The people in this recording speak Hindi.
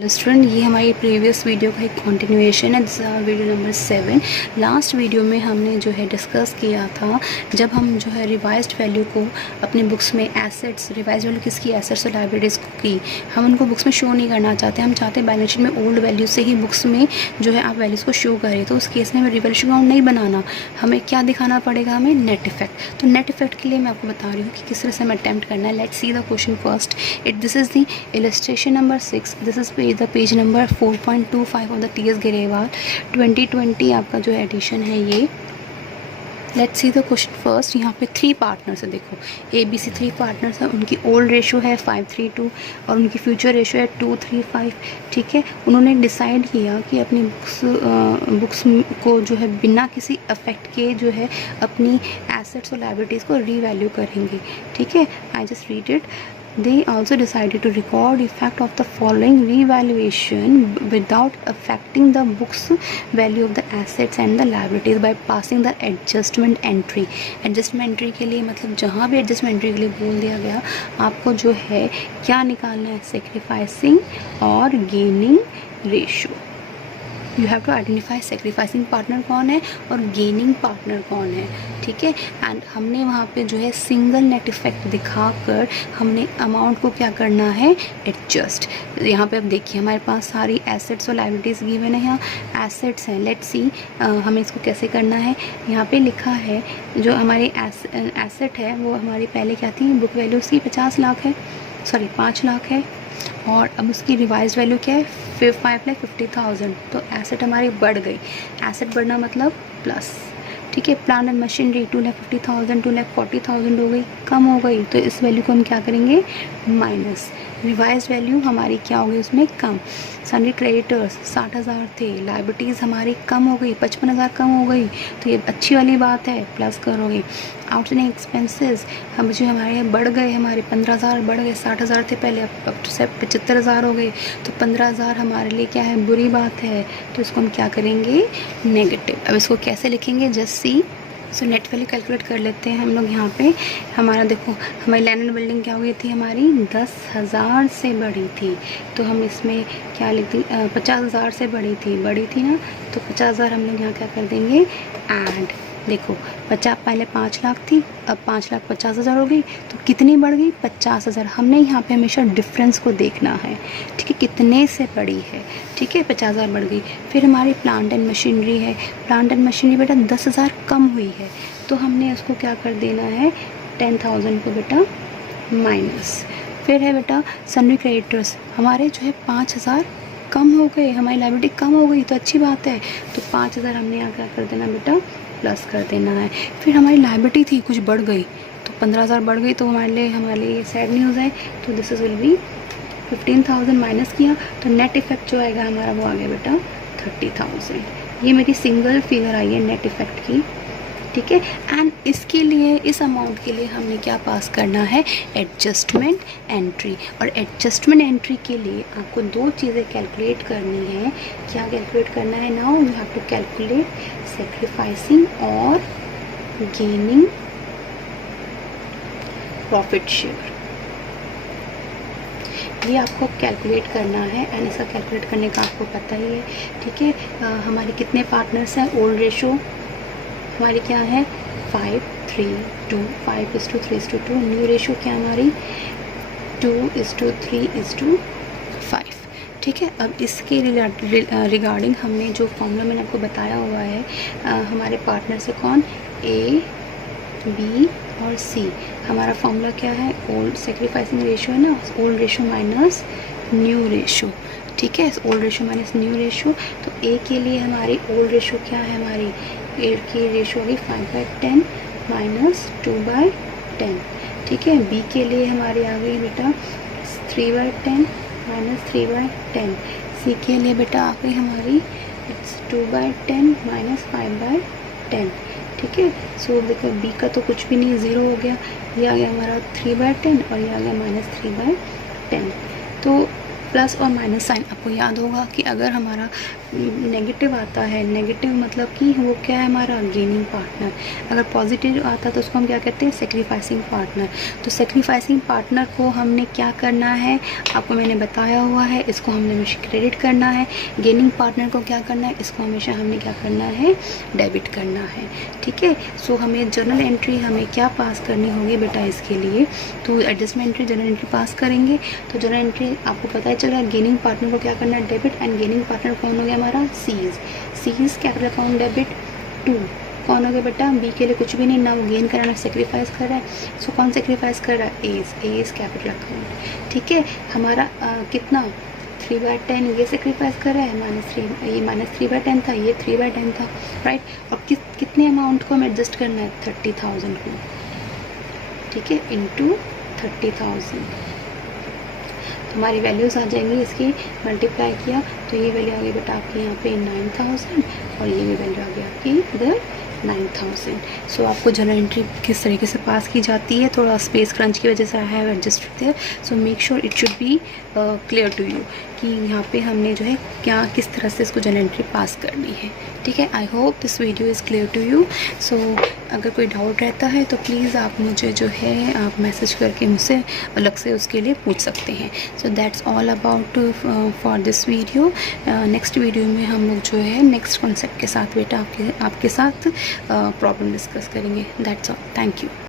स्टूडेंट, ये हमारी प्रीवियस वीडियो का एक कंटिन्यूएशन है। This is video number 7। Last video में हमने जो है डिस्कस किया था, जब हम जो है रिवाइज्ड वैल्यू को अपनी बुक्स में एसेट्स, रिवाइज्ड वैल्यू किसकी, एसेट्स और लायबिलिटीज़ की, हम उनको बुक्स में शो नहीं करना चाहते। हम चाहते हैं बैलेंस शीट में ओल्ड वैल्यू से ही बुक्स में जो है आप वैल्यूज़ को शो करें। तो उस केस में हमें रिवैल्यूएशन अकाउंट नहीं बनाना, हमें क्या दिखाना पड़ेगा, हमें नेट इफेक्ट। तो नेट इफेक्ट के लिए मैं आपको बता रही हूँ कि किस तरह से हमें अटैम्प्ट करना है। Let's see the question first. This is the illustration number 6। This is the page number 4.25 of the T S Grewal 2020 आपका जो एडिशन है ये। Let's see the question first. यहाँ पे 3 पार्टनर्स है, देखो ABC 3 पार्टनर्स हैं। उनकी ओल्ड रेशो है 5:3:2 और उनकी फ्यूचर रेशो है 2:3:5। ठीक है, उन्होंने डिसाइड किया कि अपनी बुक्स को जो है बिना किसी अफेक्ट के जो है अपनी एसेट्स और लायबिलिटीज़ को रीवैल्यू करेंगे। ठीक है, I just read it. They also decided to record effect of the following revaluation without affecting the book's value of the assets and the liabilities by passing the adjustment entry. Adjustment entry के लिए मतलब जहाँ भी adjustment entry के लिए बोल दिया गया, आपको जो है क्या निकालना है, sacrificing और gaining ratio। You have to identify sacrificing partner कौन है और गेनिंग पार्टनर कौन है। ठीक है, एंड हमने वहाँ पे जो है सिंगल नेट इफेक्ट दिखाकर हमने अमाउंट को क्या करना है, एडजस्ट। यहाँ पे अब देखिए हमारे पास सारी एसेट्स और लायबिलिटीज़ गिवन है। यहाँ एसेट्स हैं, लेट्स सी हमें इसको कैसे करना है। यहाँ पे लिखा है जो हमारी एसेट है वो हमारी पहले क्या थी, बुक वैल्यू उसकी 50 लाख है, सॉरी 5 लाख है, और अब उसकी रिवाइज वैल्यू क्या है, 5,50,000। तो एसेट हमारी बढ़ गई। एसेट बढ़ना मतलब प्लस। ठीक है, प्लांट एंड मशीनरी 2,50,000 2,40,000 हो गई, कम हो गई। तो इस वैल्यू को हम क्या करेंगे, माइनस। रिवाइज वैल्यू हमारी क्या हो गई, उसमें कम। सन्ड्री क्रेडिटर्स 60,000 थे, लायबिलिटीज़ हमारी कम हो गई, 55,000 कम हो गई। तो ये अच्छी वाली बात है, प्लस करोगे। आउटस्टैंडिंग एक्सपेंसेस हम जो हमारे बढ़ गए, हमारे 15,000 बढ़ गए, 60,000 थे पहले, अब 75,000 हो गए। तो 15,000 हमारे लिए क्या है, बुरी बात है। तो इसको हम क्या करेंगे, नेगेटिव। अब इसको कैसे लिखेंगे, just see. So net value calculate कर लेते हैं हम लोग। यहाँ पे हमारा देखो, हमारी लैंड एंड बिल्डिंग क्या हो गई थी, हमारी 10,000 से बढ़ी थी। तो हम इसमें क्या लिखती, 50,000 से बढ़ी थी ना। तो 50,000 हम लोग यहाँ क्या कर देंगे, ऐड। देखो 50 पहले 5 लाख थी, अब 5,50,000 हो गई। तो कितनी बढ़ गई, 50,000। हमने यहाँ पे हमेशा डिफरेंस को देखना है। ठीक है, कितने से बढ़ी है। ठीक है, 50,000 बढ़ गई। फिर हमारी प्लांट एंड मशीनरी है, प्लांट एंड मशीनरी बेटा 10,000 कम हुई है। तो हमने उसको क्या कर देना है, 10,000 को बेटा माइनस। फिर है बेटा सन्ड्री क्रेडिटर्स, हमारे जो है 5,000 कम हो गए, हमारी लायबिलिटी कम हो गई, तो अच्छी बात है। तो 5,000 हमने यहाँ क्या कर देना बेटा, प्लस कर देना है। फिर हमारी लायबिलिटी थी कुछ बढ़ गई, तो 15,000 बढ़ गई, तो हमारे लिए सैड न्यूज़ है। तो this is will be 15,000 minus किया, तो नेट इफेक्ट जो आएगा हमारा वो आ गया बेटा 30,000। ये मेरी सिंगल फिगर आई है नेट इफेक्ट की। ठीक है, एंड इसके लिए, इस अमाउंट के लिए हमने क्या पास करना है, एडजस्टमेंट एंट्री। और एडजस्टमेंट एंट्री के लिए आपको 2 चीज़ें कैलकुलेट करनी है। क्या कैलकुलेट करना है, now you have to calculate sacrificing और गेनिंग प्रॉफिट शेयर। ये आपको कैलकुलेट करना है, एंड इसका कैलकुलेट करने का आपको पता ही है। ठीक है, हमारे कितने पार्टनर्स हैं, ओल्ड रेशो हमारी क्या है, 5:3:2, 5:3:2। न्यू रेशो क्या हमारी 2:3:5। ठीक है, अब इसके रिगार्डिंग हमने जो फॉर्मूला मैंने आपको बताया हुआ है, हमारे पार्टनर से कौन, A, B और C। हमारा फॉर्मूला क्या है, ओल्ड सेक्रीफाइसिंग रेशो है ना, old ratio minus new ratio. ठीक है, old ratio minus new ratio. तो A के लिए हमारी ओल्ड रेशो क्या है, हमारी A की रेशो होगी 5/10 माइनस 2/10। ठीक है, B के लिए हमारी आ गई बेटा 3/10 माइनस 3/10। C के लिए बेटा आ गई हमारी 2/10 माइनस 5/10। ठीक है, सो देखो B का तो कुछ भी नहीं, 0 हो गया। ये आ गया हमारा 3/10 और ये आ गया माइनस 3/10। तो प्लस और माइनस साइन आपको याद होगा कि अगर हमारा नेगेटिव आता है, नेगेटिव मतलब कि वो क्या है हमारा गेनिंग पार्टनर, अगर पॉजिटिव आता है तो उसको हम क्या कहते हैं सेक्रीफाइसिंग पार्टनर। तो सेक्रीफाइसिंग पार्टनर को हमने क्या करना है आपको मैंने बताया हुआ है, इसको हमने हमेशा क्रेडिट करना है। गेनिंग पार्टनर को क्या करना है, इसको हमेशा हमने क्या करना है डेबिट करना है। ठीक है, सो हमें जर्नल एंट्री हमें क्या पास करनी होगी बेटा इसके लिए, तो एडजस्टमेंट एंट्री जर्नल एंट्री पास करेंगे। तो जर्नल एंट्री आपको पता है चला गेनिंग पार्टनर को क्या करना है डेबिट, एंड गेनिंग पार्टनर कौन हो गया हमारा C's capital account debit to कौन हो गया बेटा बी के लिए कुछ भी नहीं, ना वो गेन कर रहा है ना सेक्रीफाइस कर रहा है। सो कौन सेक्रीफाइस कर रहा है एज कैपिटल अकाउंट। ठीक है, हमारा कितना 3/10 ये सेक्रीफाइस कर रहा है, -3 ये -3/10 था, ये 3/10 था, राइट। और कितने अमाउंट को हमें एडजस्ट करना है 30,000 को, ठीक है, इंटू 30,000। हमारी वैल्यूज़ आ जाएंगी, इसकी मल्टीप्लाई किया तो ये वैल्यू आ गई बेटा आपकी यहाँ पे 9,000 और ये भी वैल्यू आ गई आपकी इधर 9,000। सो आपको जर्नल एंट्री किस तरीके से पास की जाती है, थोड़ा स्पेस क्रंच की वजह से I have adjusted there, so make sure it should be clear to you कि यहाँ पे हमने जो है क्या किस तरह से इसको जर्नल एंट्री पास करनी है। ठीक है, I hope this video is clear to you. So अगर कोई डाउट रहता है तो प्लीज़ आप मुझे जो है आप मैसेज करके मुझसे अलग से उसके लिए पूछ सकते हैं। So that's all about for this video. Next video में हम लोग जो है नेक्स्ट कॉन्सेप्ट के साथ बेटा आपके साथ प्रॉब्लम डिस्कस करेंगे। That's all, thank you.